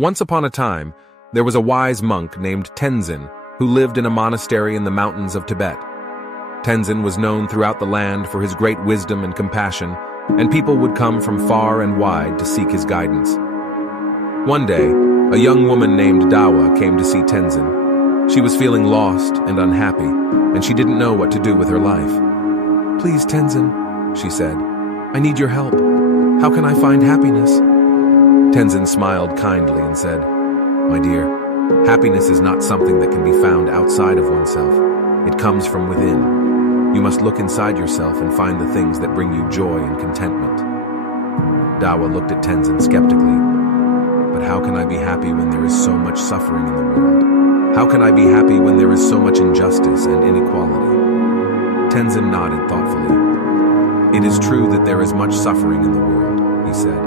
Once upon a time, there was a wise monk named Tenzin who lived in a monastery in the mountains of Tibet. Tenzin was known throughout the land for his great wisdom and compassion, and people would come from far and wide to seek his guidance. One day, a young woman named Dawa came to see Tenzin. She was feeling lost and unhappy, and she didn't know what to do with her life. "Please, Tenzin," she said, "I need your help. How can I find happiness?" Tenzin smiled kindly and said, "My dear, happiness is not something that can be found outside of oneself. It comes from within. You must look inside yourself and find the things that bring you joy and contentment." Dawa looked at Tenzin skeptically. "But how can I be happy when there is so much suffering in the world? How can I be happy when there is so much injustice and inequality?" Tenzin nodded thoughtfully. "It is true that there is much suffering in the world," he said.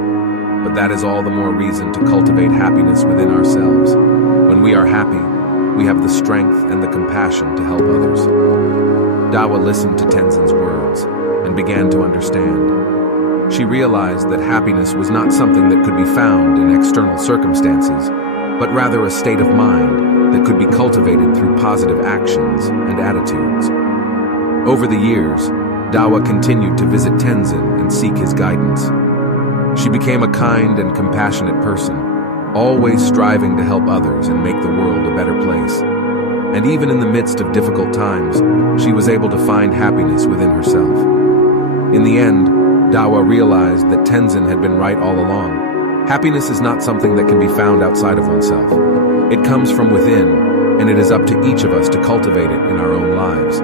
"But that is all the more reason to cultivate happiness within ourselves. When we are happy, we have the strength and the compassion to help others." Dawa listened to Tenzin's words and began to understand. She realized that happiness was not something that could be found in external circumstances, but rather a state of mind that could be cultivated through positive actions and attitudes. Over the years, Dawa continued to visit Tenzin and seek his guidance. She became a kind and compassionate person, always striving to help others and make the world a better place. And even in the midst of difficult times, she was able to find happiness within herself. In the end, Dawa realized that Tenzin had been right all along. Happiness is not something that can be found outside of oneself. It comes from within, and it is up to each of us to cultivate it in our own lives.